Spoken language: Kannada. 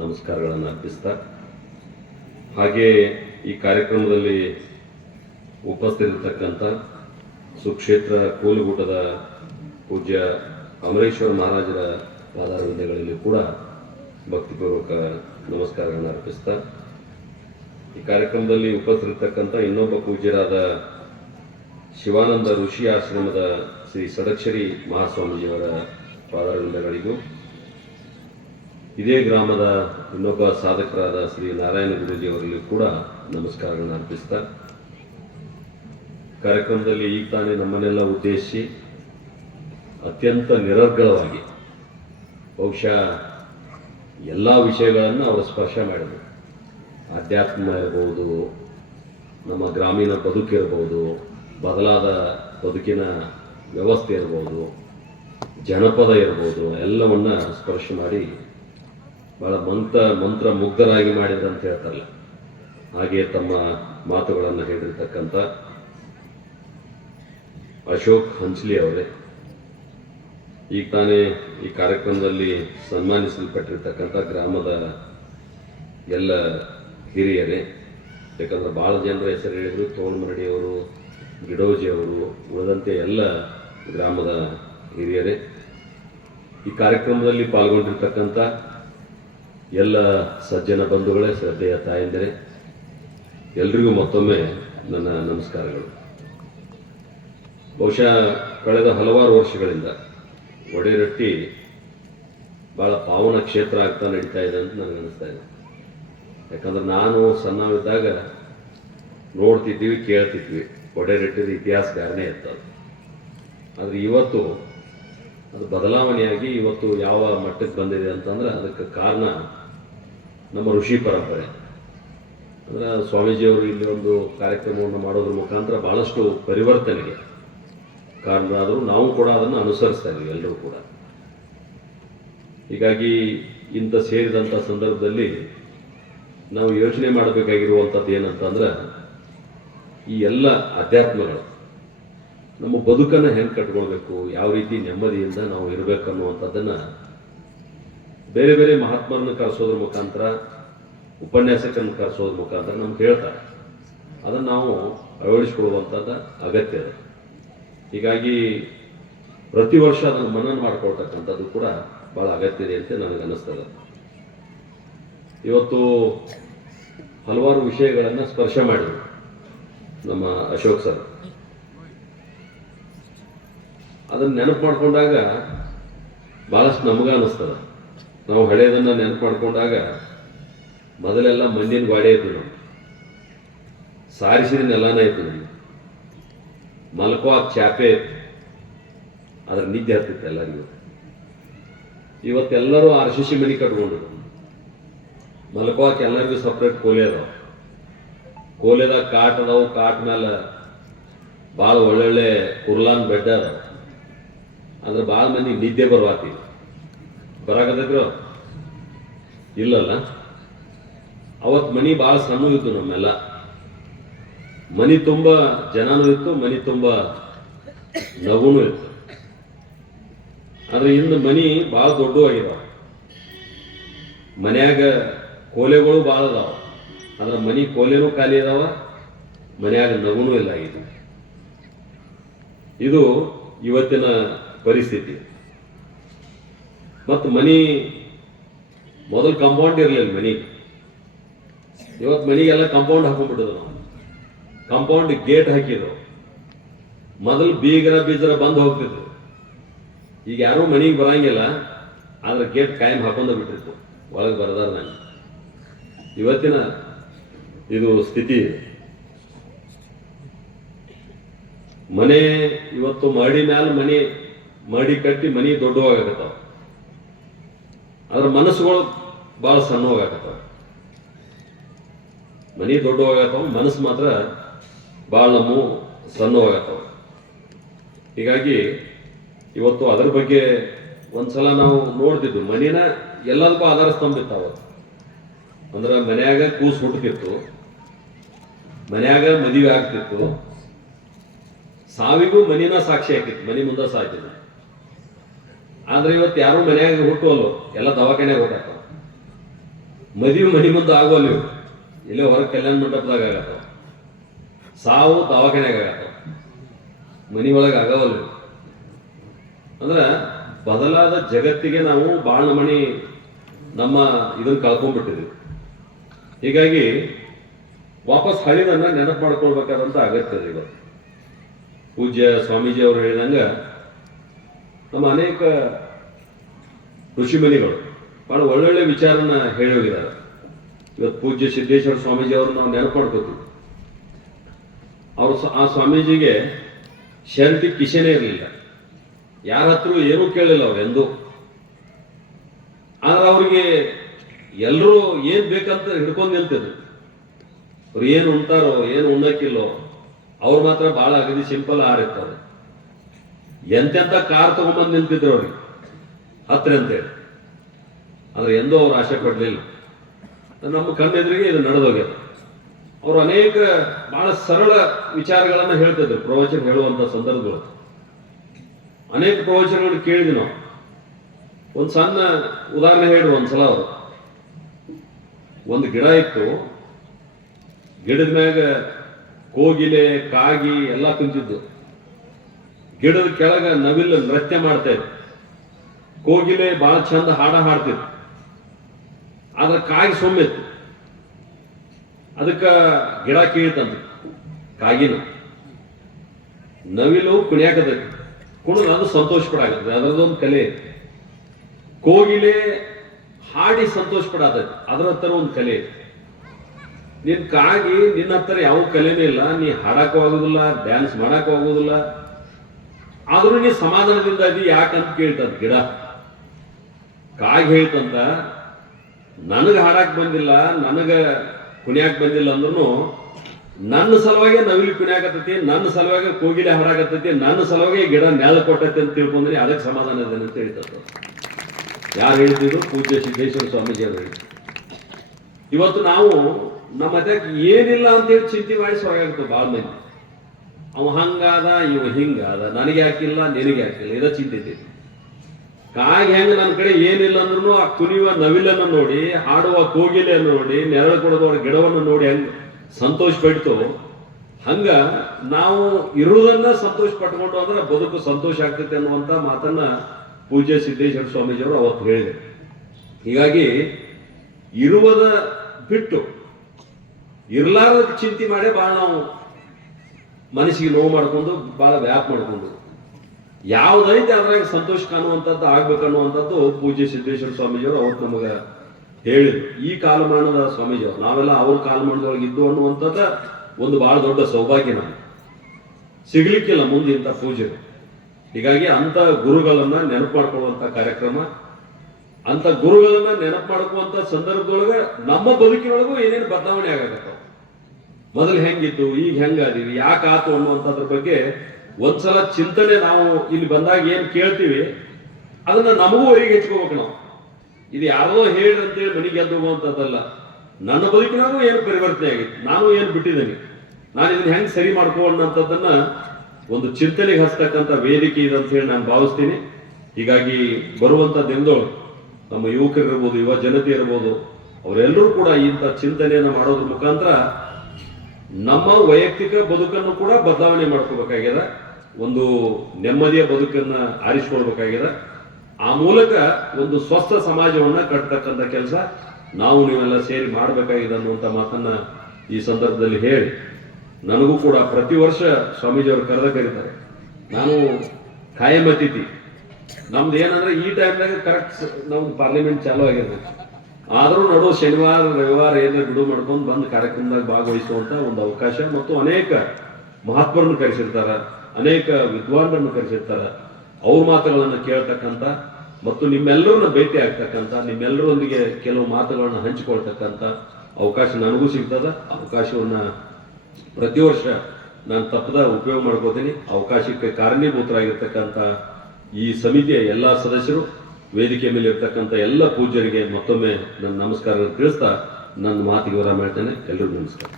ನಮಸ್ಕಾರಗಳನ್ನು ಅರ್ಪಿಸ್ತಾ, ಹಾಗೆ ಈ ಕಾರ್ಯಕ್ರಮದಲ್ಲಿ ಉಪಸ್ಥಿತಿರ್ತಕ್ಕಂಥ ಸುಕ್ಷೇತ್ರ ಕೋಲುಗೂಟದ ಪೂಜ್ಯ ಅಮರೇಶ್ವರ ಮಹಾರಾಜರ ಪಾದಾರವಿಂದಗಳಲ್ಲಿ ಕೂಡ ಭಕ್ತಿಪೂರ್ವಕ ನಮಸ್ಕಾರಗಳನ್ನು ಅರ್ಪಿಸ್ತಾ, ಈ ಕಾರ್ಯಕ್ರಮದಲ್ಲಿ ಉಪಸ್ಥಿತಿರ್ತಕ್ಕಂಥ ಇನ್ನೊಬ್ಬ ಪೂಜ್ಯರಾದ ಶಿವಾನಂದ ಋಷಿ ಆಶ್ರಮದ ಶ್ರೀ ಸಡಕ್ಷರಿ ಮಹಾಸ್ವಾಮೀಜಿಯವರ ಪಾದಾರವಿಂದಗಳಿಗೂ ಇದೇ ಗ್ರಾಮದ ಇನ್ನೊಬ್ಬ ಸಾಧಕರಾದ ಶ್ರೀ ನಾರಾಯಣ ಗುರುಜಿ ಅವರಲ್ಲಿ ಕೂಡ ನಮಸ್ಕಾರಗಳನ್ನು ಅರ್ಪಿಸ್ತಾ, ಕಾರ್ಯಕ್ರಮದಲ್ಲಿ ಈಗ ತಾನೇ ನಮ್ಮನ್ನೆಲ್ಲ ಉದ್ದೇಶಿಸಿ ಅತ್ಯಂತ ನಿರರ್ಗಳವಾಗಿ ಬಹುಶಃ ಎಲ್ಲ ವಿಷಯಗಳನ್ನು ಅವರು ಸ್ಪರ್ಶ ಮಾಡಿದರು. ಆಧ್ಯಾತ್ಮ ಇರ್ಬೋದು, ನಮ್ಮ ಗ್ರಾಮೀಣ ಬದುಕಿರ್ಬೋದು ಬದಲಾದ ಬದುಕಿನ ವ್ಯವಸ್ಥೆ ಇರ್ಬೋದು, ಜನಪದ ಇರ್ಬೋದು, ಎಲ್ಲವನ್ನ ಸ್ಪರ್ಶ ಮಾಡಿ ಬಹಳ ಮಂತ್ರ ಮಂತ್ರ ಮುಗ್ಧರಾಗಿ ಮಾಡಿದ್ರು ಅಂತ ಹೇಳ್ತಾರಲ್ಲ. ಹಾಗೆ ತಮ್ಮ ಮಾತುಗಳನ್ನು ಹೇಳಿರ್ತಕ್ಕಂಥ ಅಶೋಕ್ ಹಂಚ್ಲಿ ಅವರೇ. ಈಗ ತಾನೇ ಈ ಕಾರ್ಯಕ್ರಮದಲ್ಲಿ ಸನ್ಮಾನಿಸಲ್ಪಟ್ಟಿರ್ತಕ್ಕಂಥ ಗ್ರಾಮದ ಎಲ್ಲ ಹಿರಿಯರೇ. ಯಾಕಂದ್ರೆ ಭಾಳ ಜನರ ಹೆಸರು ಹೇಳಿದ್ರು ತೋಳ್ಮರಡಿಯವರು ಗಿಡೋಜಿಯವರು ಉಳಿದಂತೆ ಎಲ್ಲ ಗ್ರಾಮದ ಹಿರಿಯರೇ. ಈ ಕಾರ್ಯಕ್ರಮದಲ್ಲಿ ಪಾಲ್ಗೊಂಡಿರ್ತಕ್ಕಂಥ ಎಲ್ಲ ಸಜ್ಜನ ಬಂಧುಗಳೇ, ಶ್ರದ್ಧೆಯ ತಾಯಂದಿರೆ, ಎಲ್ರಿಗೂ ಮತ್ತೊಮ್ಮೆ ನನ್ನ ನಮಸ್ಕಾರಗಳು. ಬಹುಶಃ ಕಳೆದ ಹಲವಾರು ವರ್ಷಗಳಿಂದ ಒಡೆರಟ್ಟಿ ಬಹಳ ಪಾವನ ಕ್ಷೇತ್ರ ಆಗ್ತಾ ನಡೀತಾ ಇದೆ ಅಂತ ನನಗೆ ಅನಿಸ್ತಾ ಇದೆ. ಯಾಕಂದ್ರೆ ನಾನು ಸಣ್ಣವಿದ್ದಾಗ ನೋಡ್ತಿದ್ವಿ, ಕೇಳ್ತಿದ್ವಿ. ಒಡೆರಟ್ಟಿದ ಇತಿಹಾಸಗಾರನೇ ಇರ್ತದೆ ಆದರೆ ಇವತ್ತು ಅದು ಬದಲಾವಣೆಯಾಗಿ ಇವತ್ತು ಯಾವ ಮಟ್ಟಕ್ಕೆ ಬಂದಿದೆ ಅಂತಂದ್ರೆ ಅದಕ್ಕೆ ಕಾರಣ ನಮ್ಮ ಋಷಿ ಪರಂಪರೆ. ಅಂದ್ರೆ ಸ್ವಾಮೀಜಿಯವರು ಇಲ್ಲಿ ಒಂದು ಕಾರ್ಯಕ್ರಮವನ್ನು ಮಾಡೋದ್ರ ಮುಖಾಂತರ ಬಹಳಷ್ಟು ಪರಿವರ್ತನೆಗೆ ಆದರೂ ನಾವು ಕೂಡ ಅದನ್ನು ಅನುಸರಿಸ್ತಾ ಇದ್ದೀವಿ ಎಲ್ಲರೂ ಕೂಡ. ಹೀಗಾಗಿ ಇಂಥ ಸೇರಿದಂಥ ಸಂದರ್ಭದಲ್ಲಿ ನಾವು ಯೋಚನೆ ಮಾಡಬೇಕಾಗಿರುವಂಥದ್ದು ಏನಂತಂದ್ರೆ ಈ ಎಲ್ಲ ಅಧ್ಯಾತ್ಮಗಳು ನಮ್ಮ ಬದುಕನ್ನು ಹೆಂಗೆ ಕಟ್ಕೊಳ್ಬೇಕು, ಯಾವ ರೀತಿ ನೆಮ್ಮದಿಯಿಂದ ನಾವು ಇರಬೇಕು ಅನ್ನುವಂಥದ್ದನ್ನು ಬೇರೆ ಬೇರೆ ಮಹಾತ್ಮರನ್ನು ಕರೆಸೋದ್ರ ಮುಖಾಂತರ, ಉಪನ್ಯಾಸಕರನ್ನು ಕರೆಸೋದ್ರ ಮುಖಾಂತರ ನಮ್ಗೆ ಹೇಳ್ತಾರೆ. ಅದನ್ನು ನಾವು ಅಳವಡಿಸ್ಕೊಳ್ಳುವಂಥದ್ದು ಅಗತ್ಯ ಇದೆ. ಹೀಗಾಗಿ ಪ್ರತಿ ವರ್ಷ ಅದನ್ನು ಮನನ ಮಾಡ್ಕೊಳ್ತಕ್ಕಂಥದ್ದು ಕೂಡ ಭಾಳ ಅಗತ್ಯ ಇದೆ ಅಂತ ನನಗೆ ಅನ್ನಿಸ್ತದೆ ಇವತ್ತು ಹಲವಾರು ವಿಷಯಗಳನ್ನು ಸ್ಪರ್ಶ ಮಾಡಿದರು ನಮ್ಮ ಅಶೋಕ್ ಸರ್. ಅದನ್ನು ನೆನಪು ಮಾಡಿಕೊಂಡಾಗ ಭಾಳಷ್ಟು ನಮಗ ಅನಿಸ್ತದ ನಾವು ಹಳೆಯದನ್ನ ನೆನಪು ಮಾಡ್ಕೊಂಡಾಗ ಮೊದಲೆಲ್ಲ ಮಣ್ಣಿನ ಗಾಡಿ ಇತ್ತು ನಾವು ಸಾರಿಸಿದ ನೆಲನ ಇತ್ತು ನಮಗೆ ಮಲ್ಕೋ ಚಾಪೆ ಇತ್ತು. ಅದ್ರ ನಿದ್ದೆ ಹತ್ತಿತ್ತು ಎಲ್ಲರಿಗೂ. ಇವತ್ತೆಲ್ಲರೂ ಆರ್ ಸಿ ಸಿ ಮನೆ ಕಟ್ಕೊಂಡ್ರು. ಮಲ್ಕೋಕೆ ಎಲ್ಲರಿಗೂ ಸಪ್ರೇಟ್ ಕೋಲೆ ಅದಾವ. ಕೋಲೆದಾಗ ಕಾಟ್ ಅದಾವು, ಕಾಟ್ ಮೇಲೆ ಭಾಳ ಒಳ್ಳೊಳ್ಳೆ ಕುರ್ಲಾನ್ ಬೆಡ್ ಅದಾವ. ಅಂದ್ರೆ ಭಾಳ ಮಂದಿ ನಿದ್ದೆ ಬರ್ವಾತಿ ಬರಾಕತ್ತಿದ್ರು ಇಲ್ಲಲ್ಲ. ಅವತ್ ಮನಿ ಭಾಳ ಸಣ್ಣ ಇತ್ತು ನಮ್ಮೆಲ್ಲ. ಮನಿ ತುಂಬ ಜನನೂ ಇತ್ತು, ಮನಿ ತುಂಬ ನಗುನೂ ಇತ್ತು. ಆದ್ರೆ ಇಂದು ಮನಿ ಭಾಳ ದೊಡ್ಡವಾಗಿದಾವ. ಮನ್ಯಾಗ ಕೋಲೆಗಳು ಭಾಳ ಅದಾವ. ಆದ್ರೆ ಮನಿ ಕೋಲೆನೂ ಖಾಲಿ ಅದಾವ, ಮನ್ಯಾಗ ನಗುನೂ ಇಲ್ಲ ಇದು ಇದು ಇವತ್ತಿನ ಪರಿಸ್ಥಿತಿ. ಮತ್ತು ಮನಿ, ಮೊದಲು ಕಂಪೌಂಡ್ ಇರಲಿಲ್ಲ ಮನಿ. ಇವತ್ತು ಮನಿಗೆಲ್ಲ ಕಂಪೌಂಡ್ ಹಾಕೊಂಡ್ಬಿಟ್ಟಿದ್ರು ನಾವು. ಕಂಪೌಂಡ್ ಗೇಟ್ ಹಾಕಿದ್ರು. ಮೊದಲು ಬೀಗರ ಬೀಜರ ಬಂದು ಹೋಗ್ತಿದ್ರು ಈಗ ಯಾರೂ ಮನಿಗೆ ಬರಂಗಿಲ್ಲ, ಆದ್ರೆ ಗೇಟ್ ಕಾಯಂ ಹಾಕೊಂಡು ಬಿಟ್ಟಿತ್ತು. ಒಳಗೆ ಬರದಾರ ನಾನು ಇವತ್ತಿನ ಇದು ಸ್ಥಿತಿ. ಮನೆ ಇವತ್ತು ಮಹಡಿ ಮ್ಯಾಲ ಮನೆ ಮಹಡಿ ಕಟ್ಟಿ ಮನಿ ದೊಡ್ಡವಾಗತ್ತಾವ ಅದ್ರ ಮನಸ್ಸುಗಳು ಭಾಳ ಸಣ್ಣವಾಗತ್ತಾವ ಮನಿ ಹೋಗಾಕ ಮನಸ್ಸು ಮಾತ್ರ ಭಾಳ ನಮ್ಮ ಸಣ್ಣವಾಗತ್ತವ ಹೀಗಾಗಿ ಇವತ್ತು ಅದ್ರ ಬಗ್ಗೆ ಒಂದ್ಸಲ ನಾವು ನೋಡ್ತಿದ್ವಿ. ಮನೇನ ಎಲ್ಲದಕ್ಕೂ ಆಧಾರ ಸ್ತಂಭ ಇತ್ತು ಅವತ್ತು ಅಂದ್ರೆ ಮನ್ಯಾಗ ಕೂಸು ಹುಟ್ಟುತ್ತಿತ್ತು ಮನ್ಯಾಗ ಮದುವೆ ಆಗ್ತಿತ್ತು. ಸಾವಿಗೂ ಮನಿನ ಸಾಕ್ಷಿ ಹಾಕಿತ್ತು ಮನಿ ಮುಂದೆ ಸಾಕಿಲ್ಲ ಆದ್ರೆ ಇವತ್ತು ಯಾರು ಮನ್ಯಾಗ ಹುಟ್ಟುವಲ್ಲು ಎಲ್ಲ ದವಾಖಾನೆಗೆ ಹೋಗಾಕ ಮದುವೆ ಮನಿ ಮುಂದೆ ಆಗೋಲ್ಲ ಇವು ಇಲ್ಲೇ ಹೊರಗೆ ಕಲ್ಯಾಣ ಮಂಟಪದಾಗ ಆಗತ್ತ. ಸಾವು ದವಾಖಾನೆಗೆ ಆಗತ್ತ. ಮನಿ ಒಳಗೆ ಆಗವಲ್ಲ ಇವು. ಅಂದ್ರೆ ಬದಲಾದ ಜಗತ್ತಿಗೆ ನಾವು ಬಾಣಮಣಿ ನಮ್ಮ ಇದನ್ನ ಕಳ್ಕೊಂಡ್ಬಿಟ್ಟಿದ್ವಿ. ಹೀಗಾಗಿ ವಾಪಸ್ ಹಳಿದನ್ನ ನೆನಪು ಮಾಡ್ಕೊಳ್ಬೇಕಾದಂತ ಅಗತ್ಯ ಇದೆ ಇವತ್ತು ಪೂಜ್ಯ ಸ್ವಾಮೀಜಿ ಅವರು ಹೇಳಿದಂಗ ನಮ್ಮ ಅನೇಕ ಋಷಿಮುನಿಗಳು ಬಹಳ ಒಳ್ಳೊಳ್ಳೆ ವಿಚಾರನ ಹೇಳಿ ಹೋಗಿದ್ದಾರೆ. ಇವತ್ತು ಪೂಜ್ಯ ಸಿದ್ದೇಶ್ವರ ಸ್ವಾಮೀಜಿ ಅವರು ನಾವು ನೆನಪು ಮಾಡ್ಕೋತೀವಿ ಅವರು ಆ ಸ್ವಾಮೀಜಿಗೆ ಶರ್ಟಿ ಕಿಶೆನೇ ಇರಲಿಲ್ಲ. ಯಾರ ಹತ್ರ ಏನೂ ಕೇಳಲಿಲ್ಲ ಅವ್ರು ಎಂದೂ. ಆದ್ರೆ ಅವ್ರಿಗೆ ಎಲ್ಲರೂ ಏನ್ ಬೇಕಂತ ಹಿಡ್ಕೊಂಡು ನಿಲ್ತಿದ್ರು ಅವ್ರು ಏನು ಉಣ್ತಾರೋ, ಏನು ಉಣ್ಣಕ್ಕಿಲ್ಲೋ, ಅವ್ರು ಮಾತ್ರ ಬಹಳ ಅಗದಿ ಸಿಂಪಲ್ ಆರಿರ್ತಾರೆ ಎಂತೆಂತ ಕಾರ್ ತಗೊಂಡ್ಬಂದು ನಿಂತಿದ್ರು ಅವ್ರಿಗೆ. ಹತ್ರ ಅಂತೇಳಿ ಆದ್ರೆ ಎಂದೂ ಅವ್ರು ಆಶೆ ಕೊಡಲಿಲ್ಲ ನಮ್ಮ ಕಣ್ಣೆದುರಿಗೆ ಇದು ನಡೆದೋಗ್ಯದ. ಅವರು ಅನೇಕ ಬಹಳ ಸರಳ ವಿಚಾರಗಳನ್ನು ಹೇಳ್ತಿದ್ರು. ಪ್ರವಚನ ಹೇಳುವಂತ ಸಂದರ್ಭಗಳು. ಅನೇಕ ಪ್ರವಚನಗಳು ಕೇಳಿದ್ವಿ ನಾವು. ಒಂದು ಸಣ್ಣ ಉದಾಹರಣೆ ಹೇಳಿ ಒಂದ್ಸಲ ಅವರು. ಒಂದು ಗಿಡ ಇತ್ತು. ಗಿಡದ ಮ್ಯಾಗ ಕೋಗಿಲೆ, ಕಾಗಿ ಎಲ್ಲ ಕುಂತಿದ್ದು ಗಿಡದ ಕೆಳಗ ನವಿಲು ನೃತ್ಯ ಮಾಡ್ತಾ. ಇತ್ತು ಕೋಗಿಲೆ ಬಹಳ ಚಂದ ಹಾಡ ಹಾಡ್ತಿತ್ತು ಆದ್ರ ಕಾಗಿ ಸೊಮ್ಮಿತ್ತು ಅದಕ್ಕ ಗಿಡ ಕೀಳಿತಂತ. ಕಾಗಿನ ನವಿಲು ಕುಣಿಯಾಕದ ಕುಣಿದು ಅದು ಸಂತೋಷ ಪಡಾಕತ್ತೆ ಅದರದೊಂದು ಕಲೆ. ಕೋಗಿಲೆ ಹಾಡಿ ಸಂತೋಷ ಪಡಾತೈತಿ. ಅದ್ರ ಹತ್ರ ಒಂದು ಕಲೆ. ನಿನ್ ಕಾಗಿ ನಿನ್ನ ಹತ್ರ ಯಾವ ಕಲೆನೇ ಇಲ್ಲ. ನೀ ಹಾಡಕ್ಕೂ ಆಗುದಿಲ್ಲ ಡ್ಯಾನ್ಸ್ ಮಾಡಕ್ಕೂ ಆಗುದಿಲ್ಲ. ಆದ್ರೂ ಸಮಾಧಾನದಿಂದ ಇದು ಯಾಕಂತ ಕೇಳ್ತದ ಗಿಡ. ಕಾಗಿ ಹೇಳ್ತಂತ, ನನಗ ಹಾಡಕ್ ಬಂದಿಲ್ಲ, ನನಗ ಕುಣಿಯಾಕ್ ಬಂದಿಲ್ಲ ಅಂದ್ರೂ ನನ್ನ ಸಲುವಾಗಿ ನವಿಲು ಕುಣಿಯಾಕತ್ತೈತಿ, ನನ್ನ ಸಲುವಾಗಿ ಕೋಗಿಲೆ ಹಾಡಾಕತ್ತೈತಿ, ನನ್ನ ಸಲುವಾಗಿ ಗಿಡ ನೆಲ ಕೊಟ್ಟೈತಿ ಅಂತ ತಿಳ್ಕೊಂಡ್ರೆ ಅದಕ್ಕೆ ಸಮಾಧಾನ ಇದೆ ಅಂತ ಹೇಳ್ತದ ಯಾರು ಹೇಳ್ತಿದ್ರು ಪೂಜ್ಯ ಸಿದ್ದೇಶ್ವರ ಸ್ವಾಮೀಜಿ ಅವರು ಇವತ್ತು ನಾವು ನಮ್ಮ ಅದಕ್ಕೆ ಏನಿಲ್ಲ ಅಂತೇಳಿ ಚಿಂತೆ ಮಾಡಿ ಸ್ವಾಗತ ಭಾಳ ಮಂದಿ. ಅವ ಹಂಗಾದ, ಇವ ಹಿಂಗಾದ, ನನಗೆ ಹಾಕಿಲ್ಲ, ನಿನಗೆ ಹಾಕಿಲ್ಲ, ಇದ ಚಿಂತೆ ಕಾಗ ಹೆಂಗ ನನ್ನ ಕಡೆ ಏನಿಲ್ಲ ಅಂದ್ರೂ ಆ ಕುನಿಯುವ ನವಿಲನ್ನು ನೋಡಿ ಹಾಡುವ ಕೋಗಿಲೆಯನ್ನು ನೋಡಿ, ನೆರಳು ಕೊಡುವ ಗಿಡವನ್ನು ನೋಡಿ ಹಂಗ ಸಂತೋಷ ಪಡ್ತು ಹಂಗ ನಾವು ಇರುವುದನ್ನ ಸಂತೋಷ ಪಟ್ಕೊಂಡು ಅಂದ್ರೆ ಬದುಕು ಸಂತೋಷ ಆಗ್ತೈತೆ ಅನ್ನುವಂತ ಮಾತನ್ನ ಪೂಜ್ಯ ಸಿದ್ದೇಶ್ವರ ಸ್ವಾಮೀಜಿಯವರು ಅವತ್ತು ಹೇಳಿದೆ ಹೀಗಾಗಿ ಇರುವುದ ಬಿಟ್ಟು ಇರ್ಲಾರ್ದ ಚಿಂತೆ ಮಾಡಿ ಬಹಳ ನಾವು ಮನಸ್ಸಿಗೆ ನೋವು ಮಾಡ್ಕೊಂಡು ಭಾಳ ವ್ಯಾಪ್ ಮಾಡ್ಕೊಂಡು. ಯಾವ್ದೈತೆ ಅದ್ರಾಗ ಸಂತೋಷ ಕಾಣುವಂಥದ್ದು ಆಗ್ಬೇಕನ್ನುವಂಥದ್ದು ಪೂಜ್ಯ ಸಿದ್ದೇಶ್ವರ ಸ್ವಾಮೀಜಿಯವರು ಅವತ್ತು ನಮಗೆ ಹೇಳಿದ್ರು. ಈ ಕಾಲಮಾನದ ಸ್ವಾಮೀಜಿಯವರು, ನಾವೆಲ್ಲ ಅವ್ರ ಕಾಲಮಾನದೊಳಗೆ ಇದ್ದು ಅನ್ನುವಂಥದ್ದು ಒಂದು ಬಹಳ ದೊಡ್ಡ ಸೌಭಾಗ್ಯ ನಮಗೆ. ಸಿಗ್ಲಿಕ್ಕಿಲ್ಲ ಮುಂದೆ ಇಂಥ ಪೂಜೆ ಹೀಗಾಗಿ ಅಂತ ಗುರುಗಳನ್ನ ನೆನಪು ಮಾಡ್ಕೊಳ್ಳುವಂಥ ಕಾರ್ಯಕ್ರಮ ಅಂತ ಗುರುಗಳನ್ನ ನೆನಪು ಮಾಡ್ಕೊಳ್ಳುವಂಥ ಸಂದರ್ಭದೊಳಗೆ ನಮ್ಮ ಬದುಕಿನೊಳಗೂ ಏನೇನು ಬದಲಾವಣೆ ಆಗಕತ್ತಾವ ಮೊದಲು ಹೆಂಗಿತ್ತು, ಈಗ ಹೆಂಗಾದೀವಿ ಯಾಕೆ ಆತು ಅನ್ನುವಂಥದ್ರ ಬಗ್ಗೆ ಒಂದ್ಸಲ ಚಿಂತನೆ ನಾವು ಇಲ್ಲಿ ಬಂದಾಗ ಏನ್ ಕೇಳ್ತೀವಿ, ಅದನ್ನ ನಮಗೂ ಒರಿಗೆ ಹೆಚ್ಕೋಬೇಕು ನಾವು. ಇದು ಯಾರೋ ಹೇಳಿ ಅಂತೇಳಿ ಮನೆಗೆ ಗೆದ್ದು ಹೋಗುವಂಥದ್ದಲ್ಲ. ನನ್ನ ಬದುಕಿನಾಗೂ ಏನು ಪರಿವರ್ತನೆ ಆಗಿತ್ತು, ನಾನು ಏನು ಬಿಟ್ಟಿದ್ದೀನಿ. ನಾನು ಇದನ್ನ ಹೆಂಗ್ ಸರಿ ಮಾಡ್ಕೋ ಅನ್ನೋಂಥದ್ದನ್ನ ಒಂದು ಚಿಂತನೆಗೆ ಹಚ್ತಕ್ಕಂಥ ವೇದಿಕೆ ಇದೆ ಅಂತ ಹೇಳಿ ನಾನು ಭಾವಿಸ್ತೀನಿ. ಹೀಗಾಗಿ ಬರುವಂತ ದಿನದೊಳಗೆ ನಮ್ಮ ಯುವಕರಿರ್ಬೋದು, ಯುವ ಜನತೆ ಇರ್ಬೋದು, ಅವರೆಲ್ಲರೂ ಕೂಡ ಇಂಥ ಚಿಂತನೆಯನ್ನು ಮಾಡೋದ್ರ ಮುಖಾಂತರ ನಮ್ಮ ವೈಯಕ್ತಿಕ ಬದುಕನ್ನು ಕೂಡ ಬದಲಾವಣೆ ಮಾಡ್ಕೋಬೇಕಾಗ್ಯದ ಒಂದು ನೆಮ್ಮದಿಯ ಬದುಕನ್ನ ಆರಿಸ್ಕೊಳ್ಬೇಕಾಗ್ಯದ ಆ ಮೂಲಕ ಒಂದು ಸ್ವಸ್ಥ ಸಮಾಜವನ್ನ ಕಟ್ಟತಕ್ಕಂಥ ಕೆಲಸ ನಾವು ನೀವೆಲ್ಲ ಸೇರಿ ಮಾಡಬೇಕಾಗಿದೆ ಅನ್ನುವಂಥ ಮಾತನ್ನ ಈ ಸಂದರ್ಭದಲ್ಲಿ ಹೇಳಿ. ನನಗೂ ಕೂಡ ಪ್ರತಿ ವರ್ಷ ಸ್ವಾಮೀಜಿಯವರು ಕರೆದ ಕರೀತಾರೆ. ನಾನು ಕಾಯಂ ಅತಿಥಿ. ನಮ್ದು ಏನಂದ್ರೆ ಈ ಟೈಮ್ನಾಗ ಕರೆಕ್ಟ್ ನಮ್ದು ಪಾರ್ಲಿಮೆಂಟ್ ಚಾಲೂ ಆಗಿದೆ ಆದರೂ ನಡು, ಶನಿವಾರ, ರವಿವಾರ ಏನಾದ್ರು ಬಿಡು ಮಾಡ್ಕೊಂಡು ಬಂದು ಕಾರ್ಯಕ್ರಮದಾಗ ಭಾಗವಹಿಸುವಂತ ಒಂದು ಅವಕಾಶ ಮತ್ತು ಅನೇಕ ಮಹಾತ್ಮರನ್ನು ಕರೆಸಿರ್ತಾರ, ಅನೇಕ ವಿದ್ವಾನ್ರನ್ನು ಕರೆಸಿರ್ತಾರ. ಅವ್ರ ಮಾತುಗಳನ್ನು ಕೇಳ್ತಕ್ಕಂಥ ಮತ್ತು ನಿಮ್ಮೆಲ್ಲರನ್ನ ಭೇಟಿ ಆಗ್ತಕ್ಕಂಥ ನಿಮ್ಮೆಲ್ಲರೊಂದಿಗೆ ಕೆಲವು ಮಾತುಗಳನ್ನ ಹಂಚಿಕೊಳ್ತಕ್ಕಂಥ ಅವಕಾಶ ನನಗೂ ಸಿಗ್ತದ. ಅವಕಾಶವನ್ನ ಪ್ರತಿ ವರ್ಷ ನಾನು ತಪ್ಪದ ಉಪಯೋಗ ಮಾಡ್ಕೋತೀನಿ. ಅವಕಾಶಕ್ಕೆ ಕಾರಣೀಭೂತರಾಗಿರ್ತಕ್ಕಂಥ ಈ ಸಮಿತಿಯ ಎಲ್ಲ ಸದಸ್ಯರು ವೇದಿಕೆ ಮೇಲೆ ಇರ್ತಕ್ಕಂಥ ಎಲ್ಲ ಪೂಜ್ಯರಿಗೆ ಮತ್ತೊಮ್ಮೆ ನನ್ನ ನಮಸ್ಕಾರ ತಿಳಿಸ್ತಾ ನನ್ನ ಮಾತಿಗೆ ವಿವರ ಮಾಡ್ತೇನೆ ಎಲ್ಲರಿಗೂ ನಮಸ್ಕಾರ.